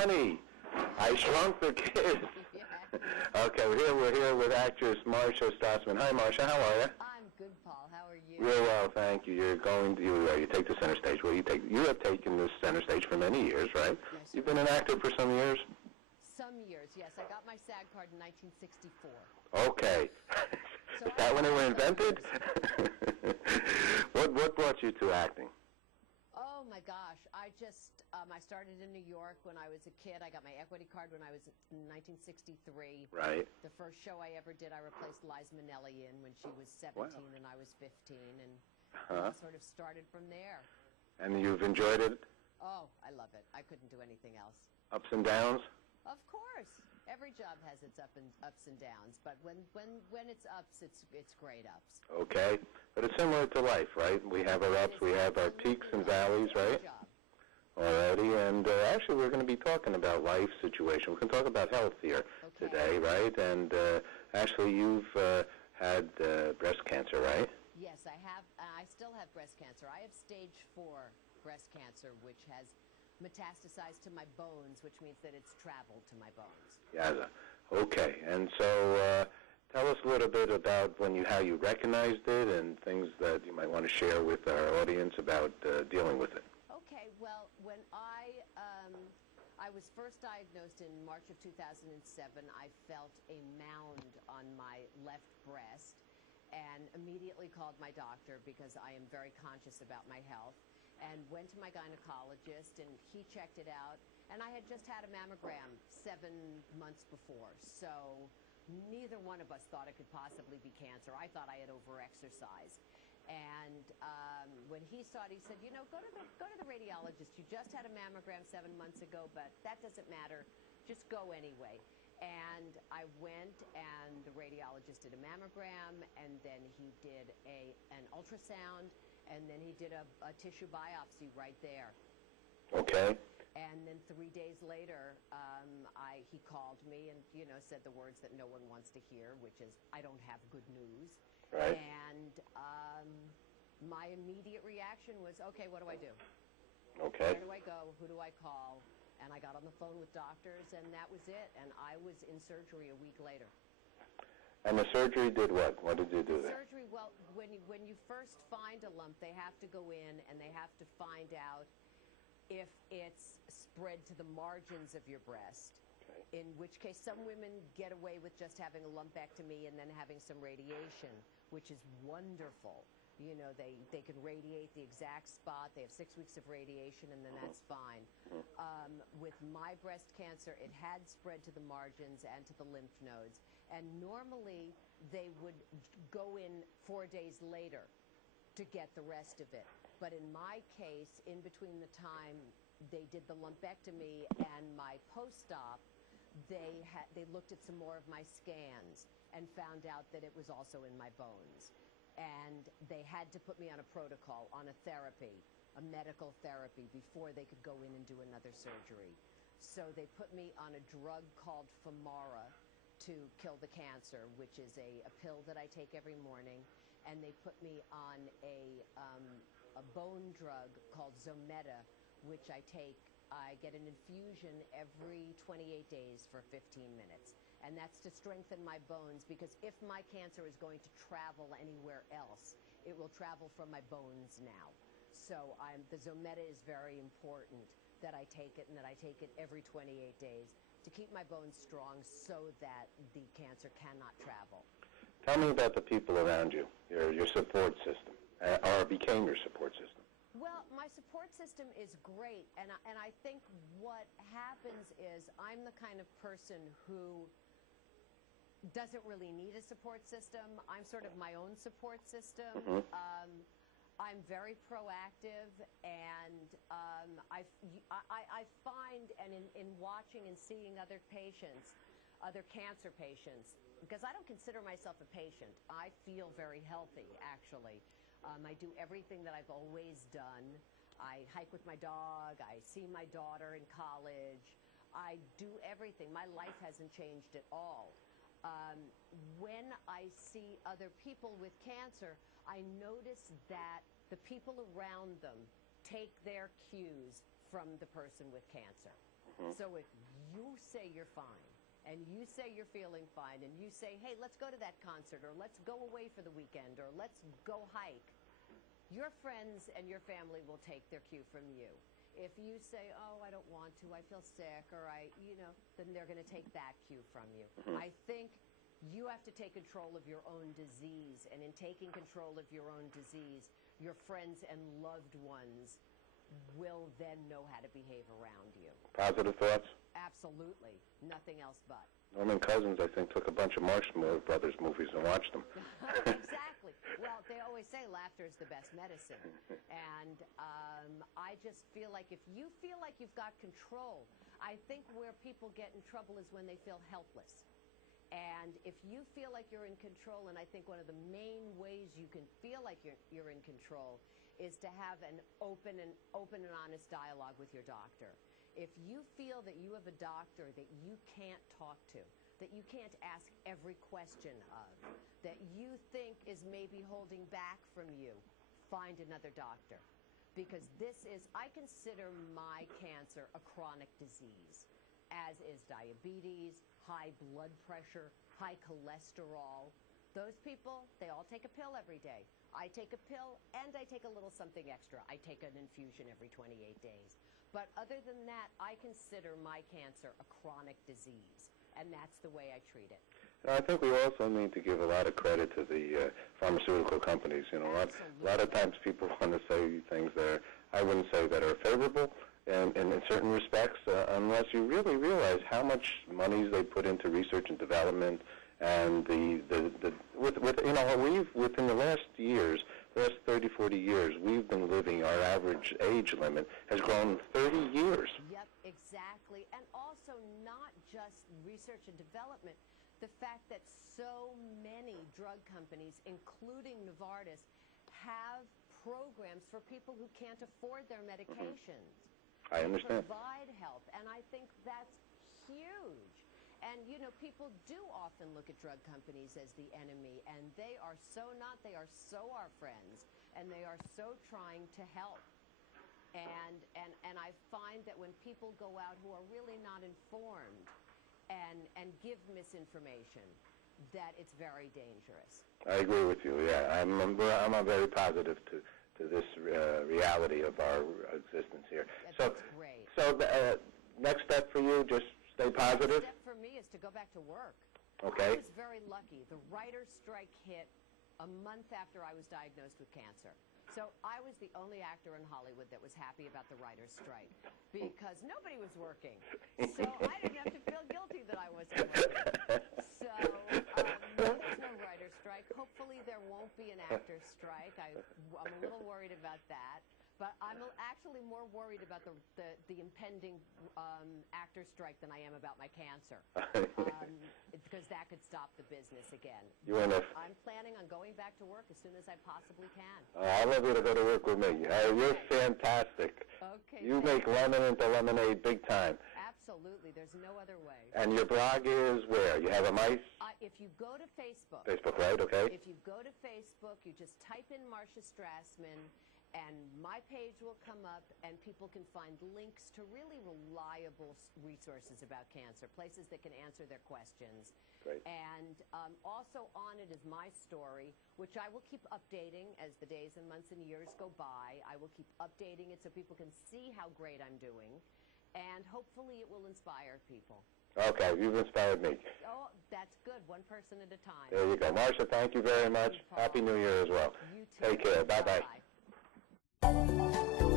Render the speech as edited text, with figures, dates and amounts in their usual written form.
Honey, I Shrunk the Kids. Yeah. Okay, we're here with actress Marcia Strassman. Hi, Marcia. How are you? I'm good, Paul. How are you? Real well, thank you. You take the center stage. Well, you have taken the center stage for many years, right? Yes, You've been an actor for some years. Some years, yes. I got my SAG card in 1964. Okay. So Is that when they were invented? What brought you to acting? Oh my gosh, I started in New York when I was a kid. I got my equity card when I was in 1963. Right. The first show I ever did, I replaced Liza Minnelli in when she was 17 and I was 15, and it sort of started from there. And you've enjoyed it? Oh, I love it. I couldn't do anything else. Ups and downs? Of course. Every job has its ups and downs, but when it's ups, it's great ups. Okay. But it's similar to life, right? We have our ups, we have our peaks and valleys, right? Alrighty, and actually we're going to be talking about life situation. We're going to talk about health here today, right? And actually you've had breast cancer, right? Yes, I have. I still have breast cancer. I have stage 4 breast cancer, which has metastasized to my bones, which means that it's traveled to my bones. Yeah. Okay. And so tell us a little bit about how you recognized it and things that you might want to share with our audience about dealing with it. Okay. Well, when I was first diagnosed in March of 2007, I felt a mound on my left breast and immediately called my doctor because I am very conscious about my health, and went to my gynecologist, and he checked it out. And I had just had a mammogram 7 months before, so neither one of us thought it could possibly be cancer. I thought I had overexercised. And when he saw it, he said, you know, go to the radiologist. You just had a mammogram 7 months ago, but that doesn't matter. Just go anyway. And I went, and the radiologist did a mammogram, and then he did an ultrasound, and then he did a tissue biopsy right there. Okay. And then 3 days later, he called me and, said the words that no one wants to hear, which is, I don't have good news. Right. And my immediate reaction was, okay, what do I do? Okay. Where do I go? Who do I call? And I got on the phone with doctors, and that was it. And I was in surgery a week later. And the surgery did what? What did you do there? Surgery, well, when you first find a lump, they have to go in and they have to find out if it's spread to the margins of your breast. Okay. In which case, some women get away with just having a lumpectomy and then having some radiation, which is wonderful. You know, they can radiate the exact spot. They have 6 weeks of radiation, and then that's fine. With my breast cancer, it had spread to the margins and to the lymph nodes. And normally, they would go in 4 days later to get the rest of it. But in my case, in between the time they did the lumpectomy and my post-op, they looked at some more of my scans and found out that it was also in my bones. And they had to put me on a protocol, on a therapy, a medical therapy, before they could go in and do another surgery. So they put me on a drug called Femara to kill the cancer, which is a pill that I take every morning. And they put me on a bone drug called Zometa, which I take. I get an infusion every 28 days for 15 minutes. And that's to strengthen my bones, because if my cancer is going to travel anywhere else, it will travel from my bones now. So the Zometa is very important that I take it, and that I take it every 28 days to keep my bones strong so that the cancer cannot travel. Tell me about the people around you, your support system, or became your support system. Well, my support system is great, and I think what happens is I'm the kind of person who doesn't really need a support system. I'm sort of my own support system. I'm very proactive, and I find, and in watching and seeing other patients, other cancer patients, because I don't consider myself a patient. I feel very healthy, actually. I do everything that I've always done. I hike with my dog. I see my daughter in college. I do everything. My life hasn't changed at all. When I see other people with cancer, I notice that the people around them take their cues from the person with cancer. So if you say you're fine, and you say you're feeling fine, and you say, hey, let's go to that concert, or let's go away for the weekend, or let's go hike, your friends and your family will take their cue from you. If you say, oh, I don't want to, I feel sick, or then they're going to take that cue from you. I think you have to take control of your own disease, and in taking control of your own disease, your friends and loved ones will then know how to behave around you. Positive thoughts? Absolutely. Nothing else but. Norman Cousins, I think, took a bunch of Marx Brothers movies and watched them. Exactly. Well, they always say laughter is the best medicine. And I just feel like if you feel like you've got control, I think where people get in trouble is when they feel helpless. And if you feel like you're in control, and I think one of the main ways you can feel like you're in control is to have an open and honest dialogue with your doctor. If you feel that you have a doctor that you can't talk to, that you can't ask every question of, that you think is maybe holding back from you, find another doctor. Because I consider my cancer a chronic disease, as is diabetes, high blood pressure, high cholesterol. Those people, they all take a pill every day. I take a pill, and I take a little something extra. I take an infusion every 28 days. But other than that, I consider my cancer a chronic disease, and that's the way I treat it. I think we also need to give a lot of credit to the pharmaceutical companies. You know, a lot of times people want to say things that I wouldn't say that are favorable, and in certain respects, unless you really realize how much monies they put into research and development. And within the last years, the last 30, 40 years, we've been living, our average age limit has grown 30 years. Yep, exactly. And also not just research and development, the fact that so many drug companies, including Novartis, have programs for people who can't afford their medications. I understand. Provide help, and I think that's huge. And, people do often look at drug companies as the enemy, and they are so not. They are so our friends, and they are so trying to help. And I find that when people go out who are really not informed and give misinformation, that it's very dangerous. I agree with you, yeah. I'm very positive to this reality of our existence here. That's great. So next step for you, just stay positive? The next step for me is to go back to work. Okay. I was very lucky. The writer's strike hit a month after I was diagnosed with cancer. So I was the only actor in Hollywood that was happy about the writer's strike because nobody was working. So I didn't have to feel guilty that I wasn't working. So no, there's no writer's strike. Hopefully there won't be an actor's strike. I'm a little worried about that. But I'm actually more worried about the impending actor strike than I am about my cancer, because that could stop the business again. I'm planning on going back to work as soon as I possibly can. I love you to go to work with me. You're fantastic. Okay. You make lemon into lemonade big time. Absolutely. There's no other way. And your blog is where? You have a mice? If you go to Facebook. Facebook, right? Okay. If you go to Facebook, you just type in Marcia Strassman, and my page will come up, and people can find links to really reliable resources about cancer, places that can answer their questions. Great. And also on it is my story, which I will keep updating as the days and months and years go by. I will keep updating it so people can see how great I'm doing, and hopefully it will inspire people. Okay, you've inspired me. Oh, that's good. One person at a time. There you go. Marcia, thank you very much. Happy New Year as well. You too. Take care. Bye-bye. Bye-bye.